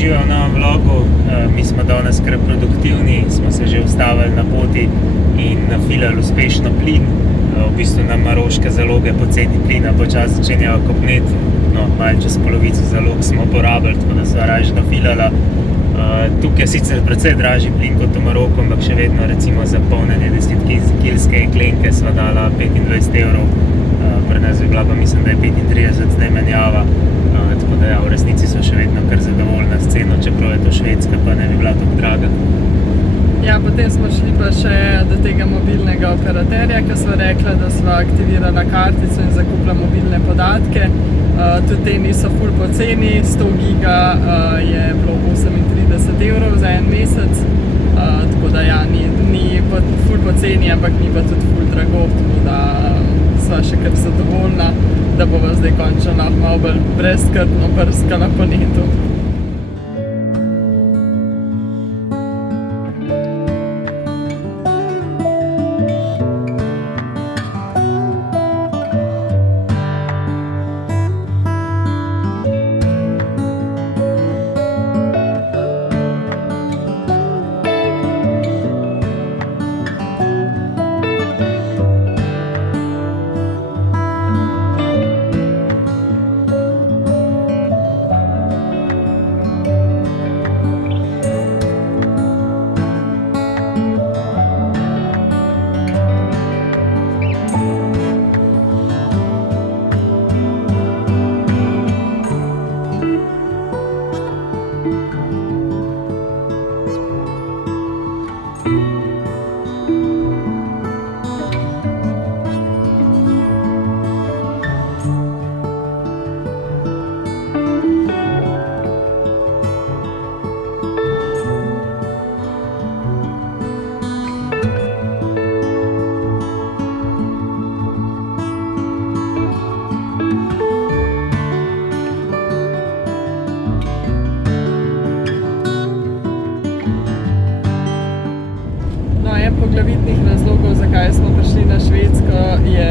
Živijo v novem vlogu, mi smo danes kar produktivni, smo se že ustavili na poti in nafilali uspešno plin. V bistvu na maroške zaloge poceni plina počasi začenjajo kopneti, malo čez polovico zalog smo porabili, tako da sva raje nafilala. Tukaj je sicer precej dražji plin kot v Maroku, ampak še vedno recimo za polnjenje 10-kilske jeklenke sva dala 25 €. Pri nas bi bila pa mislim, da je 35 zdaj menjava. Tako da v resnici so še vedno kar zadovoljna s ceno, čeprav je to Švedska, pa ne bi bila tako draga. Ja, potem smo šli pa še do tega mobilnega operaterja, ker sva rekla, da sva aktivirala kartico in zakupila mobilne podatke. Tudi te niso ful poceni, 100 giga je bilo 38 € za en mesec. Tako da ja, ni ful poceni, ampak ni pa tudi ful drago, tako da sva še kar zadovoljna, da bova zdaj končno malo bolj brezskrbno brskala po netu. En poglavitnih razlogov, zakaj smo prišli na Švedsko, je,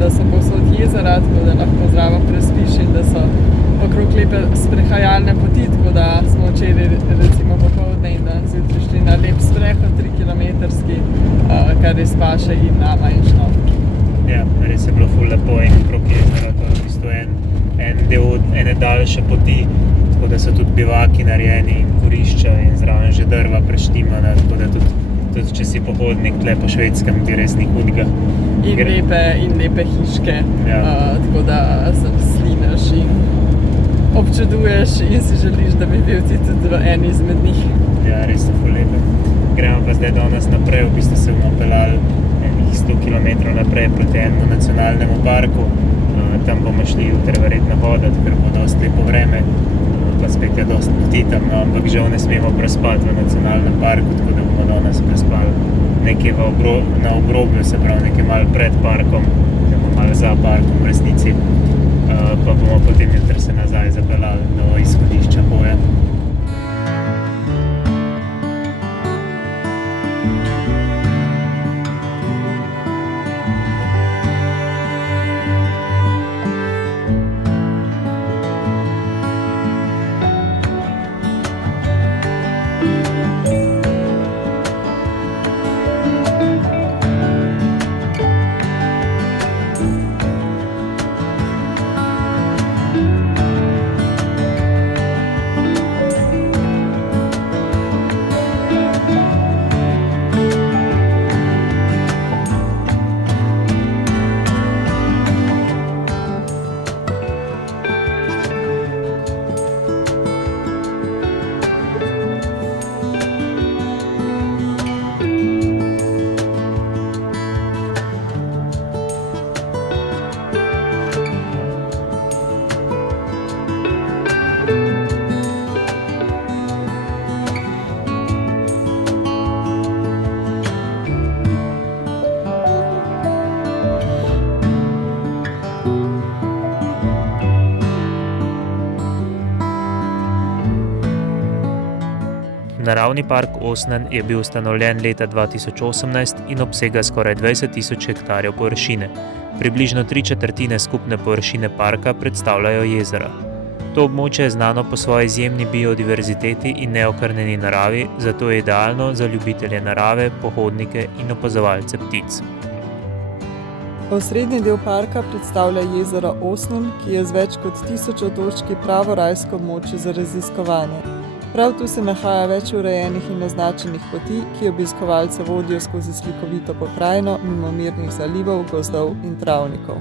da so povsod jezera, tako da lahko zraven prespiš in da so okrog lepe sprehajalne poti, tako da smo včeraj recimo popoldne in danes zjutraj šli na lep sprehod 3-kilometrski, kar res paše in nama in šnovki. Ja, res je bilo ful lepo in okrog jezera, to je v bistvu en del ene daljše poti, tako da so tudi bivaki narejeni in kurišča in zraven že drva preštimana, tako da tudi če si pohodnik tle po Švedskem, ti res ni hudega. In lepe hiške, Ja. tako da se slinaš in občuduješ in si želiš, da bi bil ti tudi v eni izmed njih. Ja, res so ful lepe. Gremo pa zdaj danes naprej, v bistvu se bomo peljali enih 100 kilometrov naprej proti enemu nacionalnemu parku. Tam bomo šli jutri verjetno hoditi, ker bo dosti lepo vreme, pa spet je dosti poti tam, ampak žal ne smemo prespati v nacionalnem parku, tako da bomo danes prespali nekje na obrobju, se pravi nekje malo pred parkom, malo za parkom v resnici, pa bomo potem jutri se nazaj zapeljali do izhodišča hoje. Naravni park Osnan je bil ustanovljen leta 2018 in obsega skoraj 20 000 hektarjev površine. Približno 3/4 skupne površine parka predstavljajo jezera. To območje je znano po svoji izjemni biodiverziteti in neokrnjeni naravi, zato je idealno za ljubitelje narave, pohodnike in opazovalce ptic. Osrednji del parka predstavlja jezero Osnim, ki je z več kot 1000 otočki pravo rajsko območje za raziskovanje. Prav tu se nahaja več urejenih in označenih poti, ki obiskovalce vodijo skozi slikovito pokrajino mimo mirnih zalivov, gozdov in travnikov.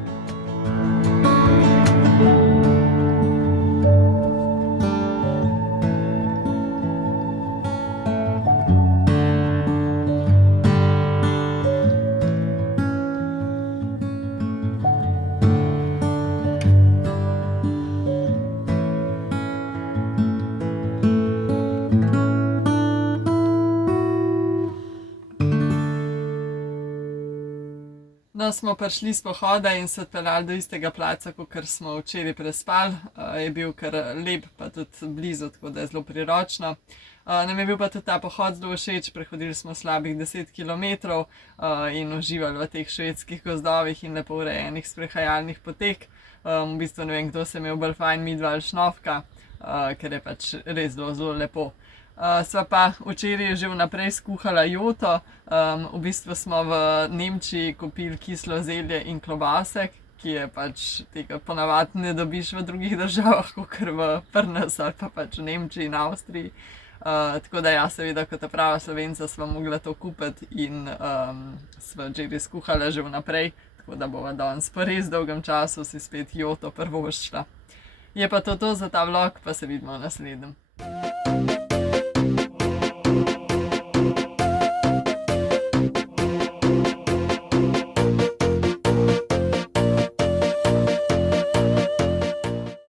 No, smo prišli s pohoda in se odpeljali do istega placa, kot smo včeraj prespali. Je bil kar lep, pa tudi blizu, tako da je zelo priročno. Nam je bil pa tudi ta pohod zelo všeč, prehodili smo slabih 10 km in uživali v teh švedskih gozdovih in lepo urejenih sprehajalnih poteh. V bistvu ne vem, kdo se je imel bolj fajn, midva ali Šnofka, ker je pač res zelo lepo. Sva pa včeraj že vnaprej skuhala joto. V bistvu smo v Nemčiji kupili kislo zelje in klobasek, ki je pač tega ponavadi ne dobiš v drugih državah, kot v pri nas ali pa pač v Nemčiji in Avstriji. Tako da ja, seveda kot prava Slovenca sva mogla to kupiti in sva včeraj skuhala že vnaprej, tako da bova danes po res dolgem času si spet joto privoščila. Je pa to za ta vlog, pa se vidimo v naslednjem.